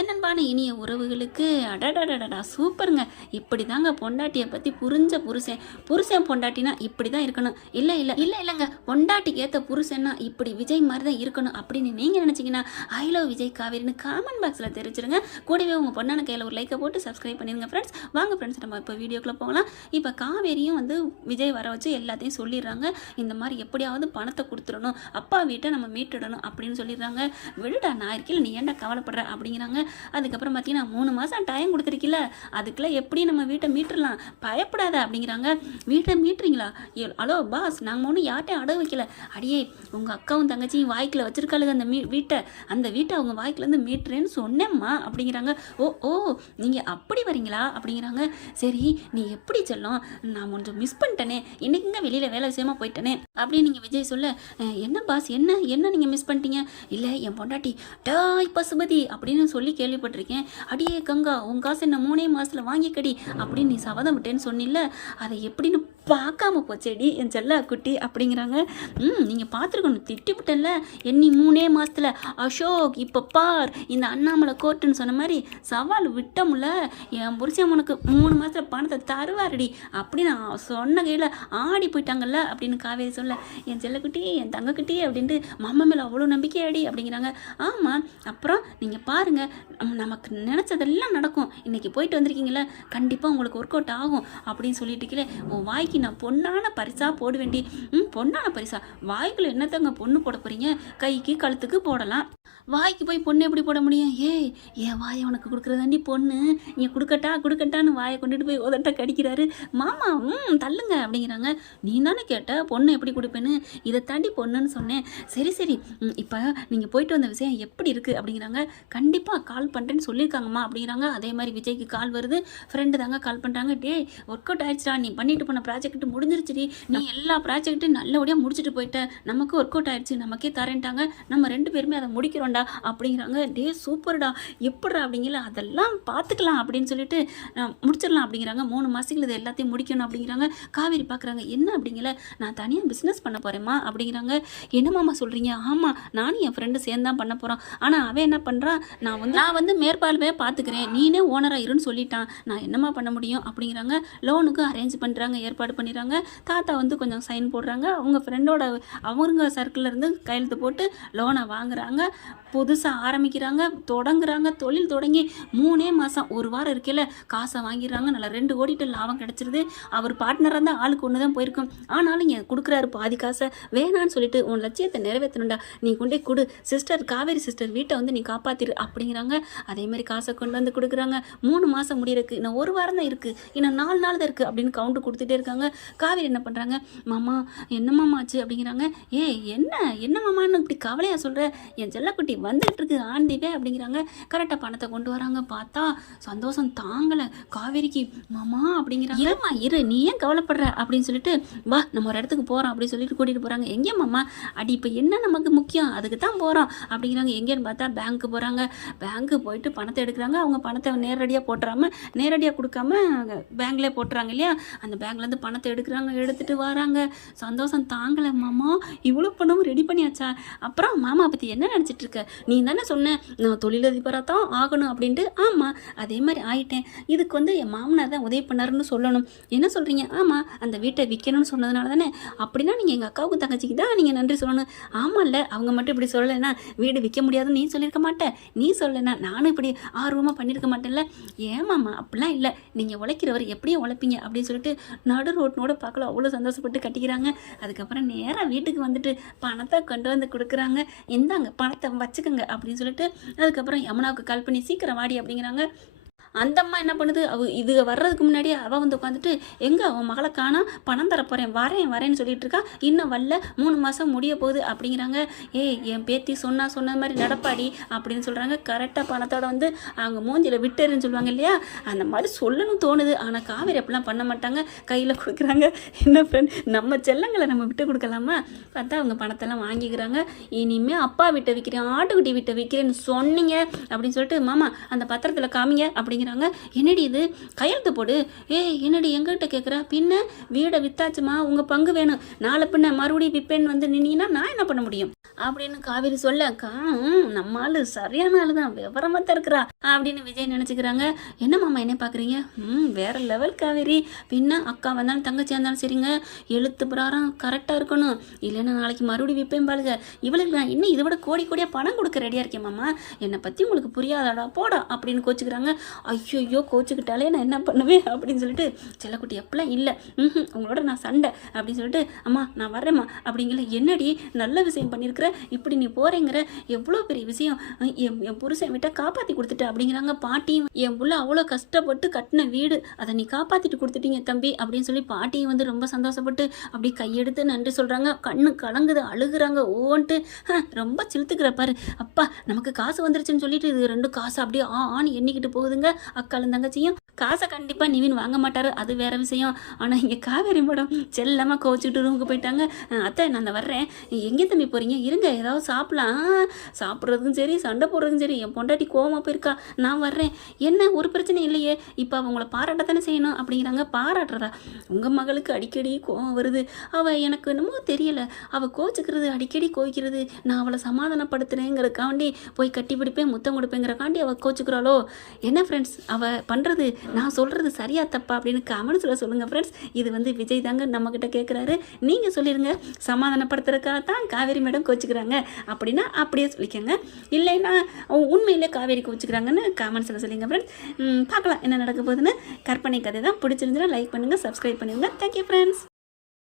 என்னன்பான இனிய உறவுகளுக்கு அடடடடடா சூப்பருங்க. இப்படி தாங்க பொண்டாட்டியை பற்றி புரிஞ்ச புருஷன். புருஷன் பொண்டாட்டினா இப்படி தான் இருக்கணும். இல்லைங்க, பொண்டாட்டிக்கு ஏற்ற புருஷன்னா இப்படி விஜய் மாதிரி தான் இருக்கணும் அப்படின்னு நீங்கள் நினச்சிங்கன்னா ஐ லவ் விஜய் காவேரின்னு காமெண்ட் பாக்ஸில் தெரிஞ்சிருங்க. கூடவே உங்கள் பொண்ணான கையில் ஒரு லைக்கை போட்டு சப்ஸ்கிரைப் பண்ணிடுங்க ஃப்ரெண்ட்ஸ். வாங்க ஃப்ரெண்ட்ஸ், நம்ம இப்போ வீடியோக்குள்ளே போகலாம். இப்போ காவேரியும் விஜய் வர வச்சு எல்லாத்தையும் சொல்லிடுறாங்க. இந்த மாதிரி எப்படியாவது பணத்தை கொடுத்துடணும், அப்பா வீட்டை நம்ம மீட்டுடணும் அப்படின்னு சொல்லிடுறாங்க. விடுடா நான் இருக்கல, நீ ஏன்டா கவலைப்படுற அப்படிங்கிறாங்க. அதுக்கப்புறம் பார்த்தீங்கன்னா 3 மாதம் டைம் கொடுத்துருக்கில்ல, அதுக்குள்ளே எப்படி நம்ம வீட்டை மீட்டுடலாம், பயப்படாத அப்படிங்கிறாங்க. வீட்டை மீட்டுறீங்களா? ஹலோ பாஸ், நாங்கள் ஒன்றும் யார்ட்டையும் அடகு வைக்கல. அடியே, உங்கள் அக்காவும் தங்கச்சியும் வாய்க்கில் வச்சிருக்காளுங்க அந்த வீட்டை அவங்க வாய்க்கிலேருந்து மீட்டுறேன்னு சொன்னேம்மா அப்படிங்கிறாங்க. ஓ ஓ நீங்கள் அப்படி வரீங்களா அப்படிங்கிறாங்க. சரி நீ எப்படி செல்லும், நான் கொஞ்சம் மிஸ் பண்ணிட்டேனே, இன்னைக்குங்க வெளியில் வேலை விஷயமா போயிட்டேனே அப்படின்னு நீங்கள் விஜய் சொல்ல, என்ன பாஸ் என்ன நீங்கள் மிஸ் பண்ணிட்டீங்க? இல்லை என் பொண்டாட்டி டாய் பசுபதி அப்படின்னு சொல்லி கேள்விப்பட்டிருக்கேன். அடியே கங்கா, உன் காசு என்ன 3 மாதத்தில் வாங்கிக்கடி அப்படின்னு நீ சபதம் விட்டேன்னு சொன்னில்ல, அதை எப்படின்னு பார்க்காம போச்சேடி என் செல்லா குட்டி அப்படிங்கிறாங்க. நீங்கள் பார்த்துருக்கணும், திட்டிவிட்டேன்ல எண்ணி 3 மாதத்தில். அசோக் இப்போ பார், இந்த அண்ணாமலை கோர்ட்டுன்னு சொன்ன மாதிரி சவால் விட்டோம்ல, என் புருஷன் உனக்கு 3 மாதத்தில் பணத்தை தருவாரடி அப்படின்னு சொன்ன கையில் ஆடி போயிட்டாங்கல்ல அப்படின்னு காவேரி சொல்ல, என் செல்லக்குட்டி என் தங்கக்குட்டி அப்படின்ட்டு மாமா மேலே அவ்வளோ நம்பிக்கையாடி அப்படிங்கிறாங்க. ஆமாம், அப்புறம் நீங்கள் பாருங்கள், நமக்கு நினச்சதெல்லாம் நடக்கும். இன்றைக்கி போயிட்டு வந்திருக்கீங்களே, கண்டிப்பாக உங்களுக்கு ஒர்க் அவுட் ஆகும் அப்படின்னு சொல்லிட்டு இருக்கீங்களே, உன் வாய்க்கு நான் பொண்ணான பரிசாக போட வேண்டி. பொண்ணான பரிசா? வாய்க்குள்ள என்னத்தங்க பொண்ணு போட போகிறீங்க? கைக்கு கழுத்துக்கு போடலாம், வாய்க்கு போய் பொண்ணு எப்படி போட முடியும்? ஏய், என் வாயை உனக்கு கொடுக்குறதாண்டி பொண்ணு, நீ கொடுக்கட்டான்னு வாயை கொண்டுட்டு போய் உதட்ட கடிக்கிறாரு மாமா. தள்ளுங்க அப்படிங்கிறாங்க. நீ தானே கேட்ட பொண்ணு எப்படி கொடுப்பேன்னு, இதை தாண்டி பொண்ணுன்னு சொன்னேன். சரி இப்போ நீங்கள் போயிட்டு வந்த விஷயம் எப்படி இருக்குது அப்படிங்கிறாங்க. கண்டிப்பாக கால் பண்ணுறேன்னு சொல்லியிருக்காங்கம்மா அப்படிங்கிறாங்க. அதே மாதிரி விஜய்க்கு கால் வருது, ஃப்ரெண்டு தாங்க கால் பண்ணுறாங்க. டே, ஒர்க் அவுட் ஆயிடுச்சுடா, நீ பண்ணிட்டு போன ப்ராஜெக்ட் முடிஞ்சிருச்சுடி, நீ எல்லா ப்ராஜெக்ட்டும் நல்லபடியாக முடிச்சுட்டு போயிட்ட, நமக்கு ஒர்க் அவுட் ஆயிடுச்சு, நமக்கே தரேன்ட்டாங்க, நம்ம 2 பேருமே அதை முடிக்கிறோம்டா அப்படிங்கிறாங்க. டே சூப்பர்டா, எப்படா அப்படிங்கல, அதெல்லாம் பார்த்துக்கலாம் அப்படின்னு சொல்லிட்டு முடிச்சிடலாம் அப்படிங்கிறாங்க. 3 மாதங்கள் இது எல்லாத்தையும் முடிக்கணும் அப்படிங்கிறாங்க. காவேரி பார்க்குறாங்க. என்ன அப்படிங்கல, நான் தனியாக பிஸ்னஸ் பண்ண போகிறேம்மா அப்படிங்கிறாங்க. என்னம்மாம்மா சொல்கிறீங்க? ஆமாம், நானும் என் ஃப்ரெண்டு சேர்ந்து தான் பண்ண போகிறோம். ஆனால் அவன் என்ன பண்ணுறான், நான் வந்து மேற்பார்வையாக பார்த்துக்கிறேன், நீனே ஓனராக இருன்னு சொல்லிட்டான், நான் என்னம்மா பண்ண முடியும் அப்படிங்கிறாங்க. லோனுக்கு அரேஞ்ச் பண்ணுறாங்க, ஏற்பாடு பண்ணிடுறாங்க. தாத்தா கொஞ்சம் சைன் போடுறாங்க. அவங்க ஃப்ரெண்டோட அவங்க சர்க்கிளில் இருந்து கையெழுத்து போட்டு லோனை வாங்குறாங்க. புதுசாக ஆரம்பிக்கிறாங்க, தொடங்குறாங்க. தொழில் தொடங்கி 3 மாதம், 1 வாரம் இருக்கையில் காசை வாங்கிடுறாங்க. நல்லா 2 கோடிட்டு லாபம் கிடச்சிருது. அவர் பார்ட்னராக இருந்தால் ஆளுக்கு ஒன்று தான் போயிருக்கும். ஆனாலும் இங்கே கொடுக்குறாரு பாதி காசை. வேணான்னு சொல்லிட்டு உன் லட்சியத்தை நிறைவேற்றணும்டா, நீ கொண்டே கொடு சிஸ்டர், காவேரி சிஸ்டர் வீட்டை நீ காப்பாற்றிரு அப்படிங்கிறாங்க. அதேமாதிரி காசை கொண்டு வந்து கொடுக்குறாங்க. 3 மாதம் முடியிருக்கு, இன்னும் 1 வாரம் தான் இருக்குது, இன்னும் 4 நாள் தான் இருக்குது அப்படின்னு கவுண்ட் கொடுத்துட்டே இருக்காங்க. காவேரி என்ன பண்ணுறாங்க, மாமா என்ன மாமா ஆச்சு அப்படிங்கிறாங்க. என்ன மாமான்னு இப்படி கவலையாக சொல்கிற, என் செல்லக்குட்டி வந்துட்டு இருக்கு ஆண்டிவே அப்படிங்கிறாங்க. கரெக்டாக பணத்தை கொண்டு வராங்க. பார்த்தா சந்தோஷம் தாங்கலை காவேரிக்கு. மாமா அப்படிங்கிறாங்க. இருமா இரு, நீ ஏன் கவலைப்படுற அப்படின்னு சொல்லிட்டு, வா நம்ம ஒரு இடத்துக்கு போகிறோம் அப்படின்னு சொல்லிட்டு கூட்டிகிட்டு போகிறாங்க. எங்கே மாமா? அடி இப்போ என்ன நமக்கு முக்கியம், அதுக்கு தான் போகிறோம் அப்படிங்கிறாங்க. எங்கேன்னு பார்த்தா பேங்க்கு போகிறாங்க. பேங்க்கு போயிட்டு பணத்தை எடுக்கிறாங்க. அவங்க பணத்தை நேரடியாக கொடுக்காம பேங்க்லேயே போட்டுறாங்க இல்லையா, அந்த பேங்க்லேருந்து பணத்தை எடுத்துகிட்டு வராங்க. சந்தோஷம் தாங்கலை. மாமா இவ்வளோ பணமும் ரெடி பண்ணியாச்சா? அப்புறம் மாமா பற்றி என்ன நினச்சிட்டு இருக்க? நீ தானே சொன்ன நான் தொழிலதிபராக தான் ஆகணும் அப்படின்ட்டு. ஆமாம், அதே மாதிரி ஆயிட்டேன். இதுக்கு என் மாமனார் தான் உதவி பண்ணாருன்னு சொல்லணும். என்ன சொல்கிறீங்க? ஆமாம், அந்த வீட்டை விற்கணும்னு சொன்னதுனால தானே. அப்படின்னா நீங்கள் எங்கள் அக்காவுக்கு தங்கச்சிக்கு தான் நீங்கள் நன்றி சொல்லணும். ஆமாம்ல, அவங்க மட்டும் இப்படி சொல்லலைன்னா வீடு விற்க முடியாதுன்னு நீ சொல்லியிருக்க மாட்டேன். நீ சொல்லலைன்னா நானும் இப்படி ஆர்வமாக பண்ணியிருக்க மாட்டேன்ல. ஏமாம்மா அப்படிலாம் இல்லை, நீங்கள் உழைக்கிறவர் எப்படியும் உழைப்பீங்க அப்படின்னு சொல்லிட்டு நடு ரோட்டினோட பார்க்கல அவ்வளோ சந்தோஷப்பட்டு கட்டிக்கிறாங்க. அதுக்கப்புறம் நேராக வீட்டுக்கு வந்துட்டு பணத்தை கொண்டு வந்து கொடுக்குறாங்க. இந்தாங்க பணத்தை வச்சுக்கோங்க அப்படின்னு சொல்லிட்டு, அதுக்கப்புறம் யமுனாவுக்கு கால் பண்ணி சீக்கிரம் வாடி அப்படிங்கிறாங்க. அந்த அம்மா என்ன பண்ணுது, இது வர்றதுக்கு முன்னாடியே அவள் உட்காந்துட்டு, எங்கே அவன் மகளை காணோம், பணம் தரப்போகிறேன் வரேன்னு சொல்லிட்டு இருக்கா, இன்னும் வரல, 3 மாதம் முடிய போகுது அப்படிங்கிறாங்க. என் பேத்தி சொன்ன மாதிரி நடப்பாடி அப்படின்னு சொல்கிறாங்க. கரெக்டாக பணத்தோட அவங்க மூஞ்சியில் விட்டுருன்னு சொல்லுவாங்க இல்லையா, அந்த மாதிரி சொல்லணும் தோணுது. ஆனால் காவேரி அப்படிலாம் பண்ண மாட்டாங்க, கையில் கொடுக்குறாங்க. என்ன ஃப்ரெண்ட், நம்ம செல்லங்களை நம்ம விட்டு கொடுக்கலாமா? பார்த்தா அவங்க பணத்தெல்லாம் வாங்கிக்கிறாங்க. இனிமேல் அப்பா வீட்டை விற்கிறேன், ஆட்டுக்குட்டி வீட்டை விற்கிறேன்னு சொன்னீங்க அப்படின்னு சொல்லிட்டு, மாமா அந்த பத்திரத்தில் காமிங்க அப்படிங்க அப்படிங்கிறாங்க. என்னடி இது, கையெழுத்து போடு. என்னடி எங்கிட்ட கேட்குறா, பின்ன வீடை வித்தாச்சுமா, உங்கள் பங்கு வேணும், நாளை பின்ன மறுபடியும் விற்பேன்னு வந்து நின்னீங்கன்னா நான் என்ன பண்ண முடியும் அப்படின்னு காவேரி சொல்ல, நம்ம ஆளு சரியான ஆளு தான், விவரமா தான் இருக்கிறா அப்படின்னு விஜய் நினச்சிக்கிறாங்க. என்ன மாமா என்ன பார்க்குறீங்க, வேற லெவல் காவேரி, பின்ன அக்கா வந்தாலும் தங்கச்சியாக இருந்தாலும் சரிங்க, எழுத்து பிரகாரம் கரெக்டாக இருக்கணும், இல்லைன்னா நாளைக்கு மறுபடியும் விற்பேன் பாருங்க, இவளுக்கு நான் இன்னும் இதை விட கோடி கோடியாக பணம் கொடுக்க ரெடியாக இருக்கேன் மாமா, என்னை பற்றி உங்களுக்கு புரியாதாடா போடா அப்படின்னு கோச்சுக்கிறாங்க. ஐயோ கோச்சுக்கிட்டாலே நான் என்ன பண்ணுவேன் அப்படின்னு சொல்லிட்டு, செல்லக்குட்டி எப்பெல்லாம் இல்லை, உங்களோட நான் சண்டை அப்படின்னு சொல்லிட்டு, அம்மா நான் வரேம்மா அப்படிங்கிற, என்னடி நல்ல விஷயம் பண்ணியிருக்கிற, இப்படி நீ போறேங்கிற, எவ்வளோ பெரிய விஷயம், என் புருஷன் விட்ட காப்பாற்றி கொடுத்துட்ட அப்படிங்கிறாங்க. பாட்டியும், என் புள்ள அவ்வளோ கஷ்டப்பட்டு கட்டின வீடு, அதை நீ காப்பாற்றிட்டு கொடுத்துட்டீங்க தம்பி அப்படின்னு சொல்லி பாட்டியும் வந்து ரொம்ப சந்தோஷப்பட்டு அப்படி கையெடுத்து நன்றி சொல்கிறாங்க. கண்ணு கலங்குது, அழுகுறாங்க, ஓன்ட்டு ரொம்ப சிலுத்துக்கிற பாரு, அப்பா நமக்கு காசு வந்துருச்சுன்னு சொல்லிட்டு இது 2 காசு அப்படியே ஆன்னு எண்ணிக்கிட்டு போகுதுங்க. அக்காலும் தங்கச்சியும் காசை கண்டிப்பாக நிவின் வாங்க மாட்டார், அது வேற விஷயம். ஆனால் இங்கே காவேரி மேடம் செல்லமாக கோச்சிக்கிட்டு ரூமுக்கு போயிட்டாங்க. அத்தை நான் அந்த வர்றேன், எங்கே தம்பி போகிறீங்க, இருங்க ஏதாவது சாப்பிடலாம், சாப்பிட்றதுக்கும் சரி சண்டை போடுறதுக்கும் சரி, என் பொண்டாட்டி கோவமாக போயிருக்கா, நான் வர்றேன், என்ன ஒரு பிரச்சனை இல்லையே, இப்போ அவங்கள பாராட்ட தானே செய்யணும் அப்படிங்கிறாங்க. பாராட்டுறதா, உங்கள் மகளுக்கு அடிக்கடி கோவம் வருது, அவள் எனக்கு என்னமோ தெரியலை, அவள் கோச்சிக்கிறது அடிக்கடி கோவிக்கிறது, நான் அவளை சமாதானப்படுத்துகிறேங்கிறக்காண்டி போய் கட்டி பிடிப்பேன் முத்தம் கொடுப்பேங்கிறக்காண்டி அவள் கோச்சிக்கிறாளோ என்ன ஃப்ரெண்ட்ஸ், அவள் பண்ணுறது நான் சொல்கிறது சரியா தப்பா அப்படின்னு கமெண்ட்ஸில் சொல்லுங்கள் ஃப்ரெண்ட்ஸ். இது வந்து விஜய் தாங்க நம்மக்கிட்ட கேட்குறாரு, நீங்கள் சொல்லிடுங்க, சமாதானப்படுத்துறதுக்காக தான் காவேரி மேடம் கோச்சிக்கிறாங்க அப்படின்னா அப்படியே சொல்லிக்கோங்க, இல்லைன்னா உண்மையிலே காவேரி கோச்சிக்கிறாங்கன்னு கமெண்ட்ஸில் சொல்லிங்க ஃப்ரெண்ட்ஸ். பார்க்கலாம் என்ன நடக்க போகுதுன்னு. கற்பனை கதை தான் பிடிச்சிருந்துன்னா லைக் பண்ணுங்கள், சப்ஸ்கிரைப் பண்ணுங்கள். Thank you friends.